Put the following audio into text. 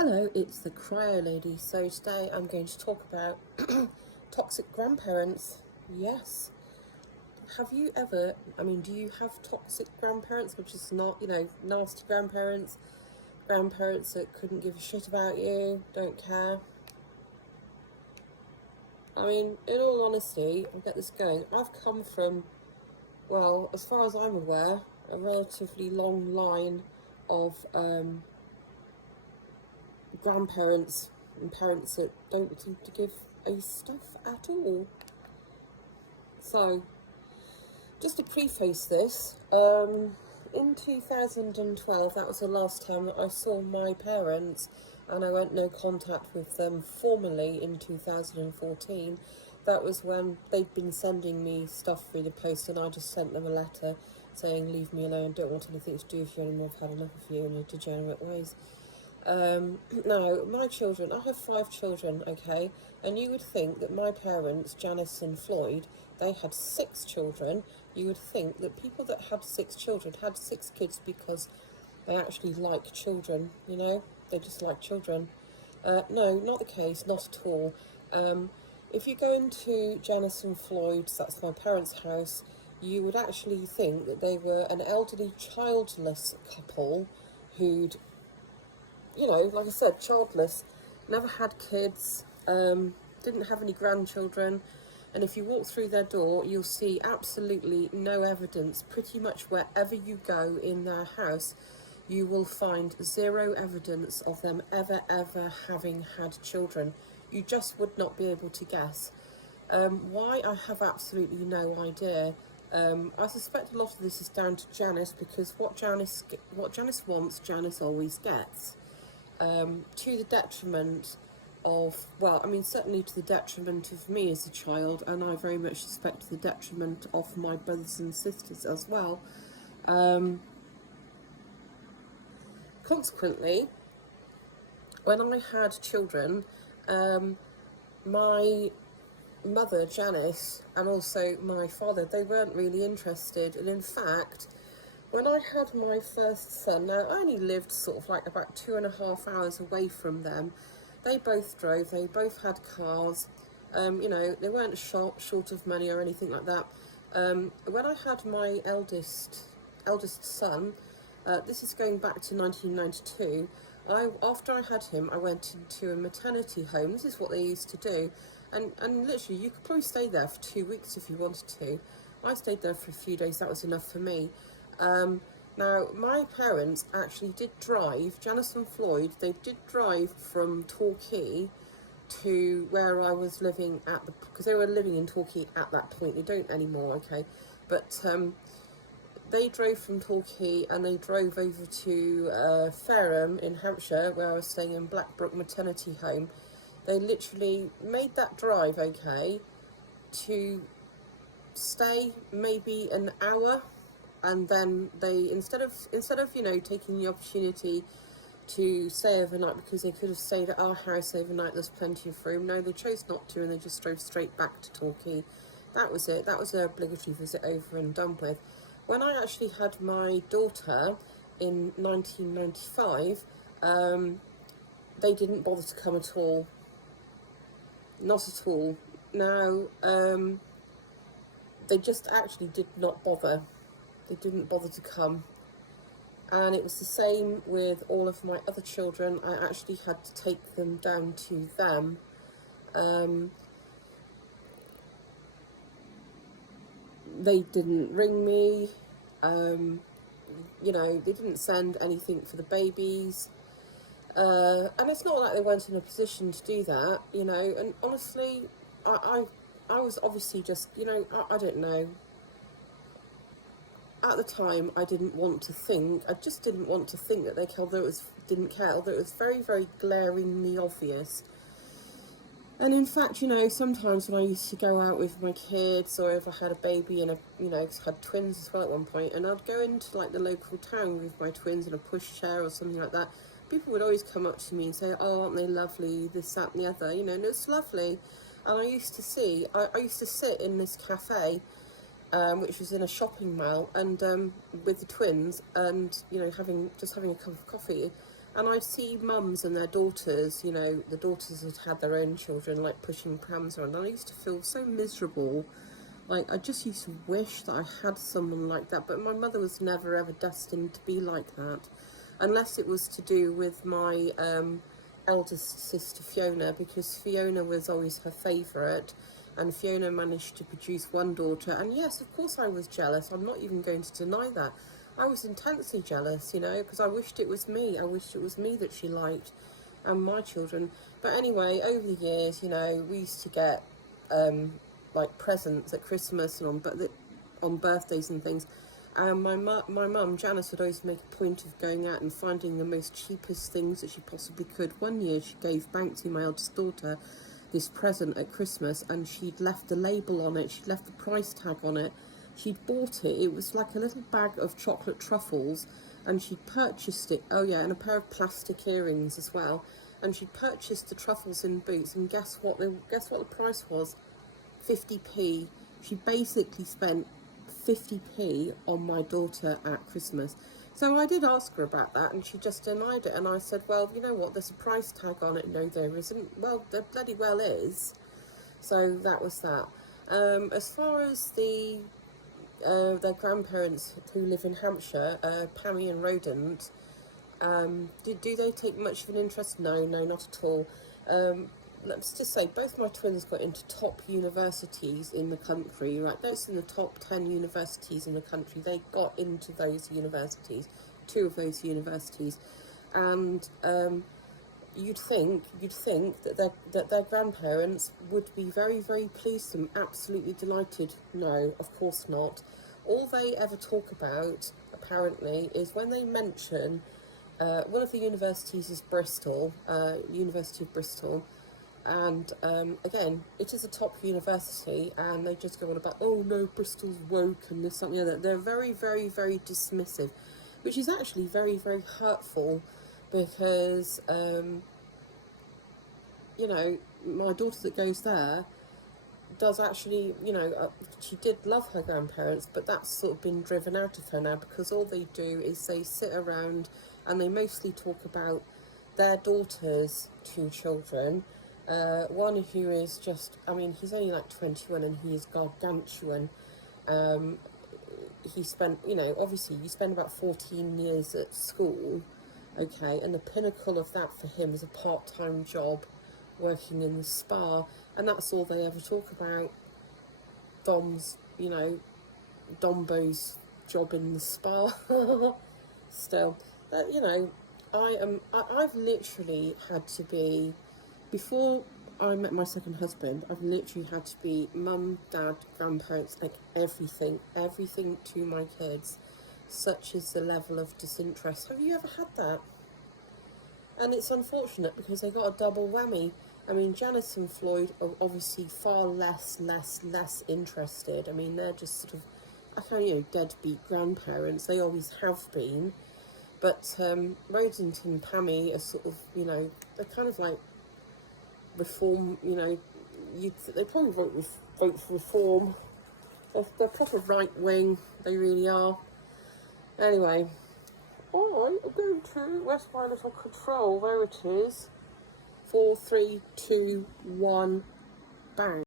Hello, it's the Cryo Lady. So today I'm going to talk about toxic grandparents. Yes. Have you ever, do you have toxic grandparents, which is not, nasty grandparents, grandparents that couldn't give a shit about you, don't care? In all honesty, I'll get this going. I've come from, well, as far as I'm aware, a relatively long line of grandparents and parents that don't seem to give a stuff at all. So, just to preface this, in 2012, that was the last time that I saw my parents, and I went no contact with them formally in 2014. That was when they'd been sending me stuff through the post, and I just sent them a letter saying, leave me alone, don't want anything to do with you anymore, I've had enough of you in your degenerate ways. Now, my children, I have 5 children, okay, and you would think that my parents, Janis and Floyd, they had 6 children. You would think that people that had 6 children had 6 kids because they actually like children, they just like children. No, not the case, not at all. If you go into Janis and Floyd's, that's my parents' house, you would actually think that they were an elderly, childless couple who'd, like I said, childless, never had kids, didn't have any grandchildren, and if you walk through their door, you'll see absolutely no evidence. Pretty much wherever you go in their house, you will find 0 evidence of them ever having had children. You just would not be able to guess. Why, I have absolutely no idea. I suspect a lot of this is down to Janis, because what Janis wants, Janis always gets. To the detriment of, certainly to the detriment of me as a child, and I very much suspect to the detriment of my brothers and sisters as well. Consequently, when I had children, my mother, Janis, and also my father, they weren't really interested, and in fact, when I had my first son, now I only lived sort of like about 2.5 hours away from them. They both drove, they both had cars, they weren't short of money or anything like that. When I had my eldest son, this is going back to 1992, after I had him, I went into a maternity home. This is what they used to do, and literally you could probably stay there for 2 weeks if you wanted to. I stayed there for a few days, that was enough for me. Now, my parents actually did drive, Janis and Floyd, they did drive from Torquay to where I was living because they were living in Torquay at that point. They don't anymore, okay, but they drove from Torquay and they drove over to Fareham in Hampshire, where I was staying in Blackbrook Maternity Home. They literally made that drive, okay, to stay maybe an hour, and then they, instead of taking the opportunity to stay overnight, because they could have stayed at our house overnight, there's plenty of room, no, they chose not to, and they just drove straight back to Torquay. That was it. That was an obligatory visit over and done with. When I actually had my daughter in 1995, they didn't bother to come at all. Not at all. Now, they just actually did not bother. They didn't bother to come. And it was the same with all of my other children. I actually had to take them down to them. They didn't ring me. They didn't send anything for the babies. And it's not like they weren't in a position to do that, and honestly, I was obviously just, I don't know. At the time, I just didn't want to think that they didn't care, although it was very, very glaringly obvious. And in fact, sometimes when I used to go out with my kids, or if I had a baby and I had twins as well at one point, and I'd go into like the local town with my twins in a pushchair or something like that, people would always come up to me and say, oh, aren't they lovely, this, that and the other, and it's lovely. And I used to sit in this cafe, which was in a shopping mall, and with the twins, and having a cup of coffee, And I see mums and their daughters, you know, the daughters had their own children, like pushing prams around, and I used to feel so miserable. Like, I just used to wish that I had someone like that, but my mother was never ever destined to be like that, unless it was to do with my eldest sister Fiona, because Fiona was always her favourite, and Fiona managed to produce one daughter, and yes, of course I was jealous, I'm not even going to deny that. I was intensely jealous, you know, because I wished it was me. I wished it was me that she liked, and my children. But anyway, over the years, you know, we used to get like presents at Christmas and on birthdays and things. And my mum, Janis, would always make a point of going out and finding the most cheapest things that she possibly could. One year she gave Banksy, my eldest daughter, this present at Christmas, and she'd left the label on it, she'd left the price tag on it. She'd bought it, it was like a little bag of chocolate truffles, and she'd purchased it, oh yeah, and a pair of plastic earrings as well, and she'd purchased the truffles in Boots, and guess what the price was? 50p. She basically spent 50p on my daughter at Christmas. So I did ask her about that, and she just denied it, and I said, well, you know what, there's a price tag on it. No, there isn't. Well, there bloody well is. So that was that. As far as their grandparents who live in Hampshire, Pammy and Rodent, do they take much of an interest? No, not at all. Let's just say both my twins got into top universities in the country, right? Those in the top 10 universities in the country, they got into those universities, 2 of those universities, and you'd think that their grandparents would be very, very pleased and absolutely delighted. No, of course not. All they ever talk about, apparently, is when they mention one of the universities is Bristol, University of Bristol, and again, it is a top university, and they just go on about, oh no, Bristol's woke and this, something like that. They're very, very, very dismissive, which is actually very, very hurtful, because you know, my daughter that goes there does actually, you know, she did love her grandparents, but that's sort of been driven out of her now, because all they do is they sit around and they mostly talk about their daughter's 2 children. One who is just, I mean, he's only like 21 and he is gargantuan. He spent, you know, obviously you spend about 14 years at school, okay, and the pinnacle of that for him is a part-time job working in the spa, and that's all they ever talk about. Dom's, you know, Dombo's job in the spa. Still, you know, I've literally had to be, before I met my second husband, I've literally had to be mum, dad, grandparents, like everything to my kids. Such is the level of disinterest. Have you ever had that? And it's unfortunate because they got a double whammy. I mean, Janis and Floyd are obviously far less interested. I mean, they're just sort of, I can't, you know, deadbeat grandparents. They always have been. But Rodent and Pammy are sort of, you know, they're kind of like reform, you know, they probably vote for reform. They're proper right wing, they really are. Anyway, alright, I'm going to where's my little control? There it is. 4, 3, 2, 1, bang.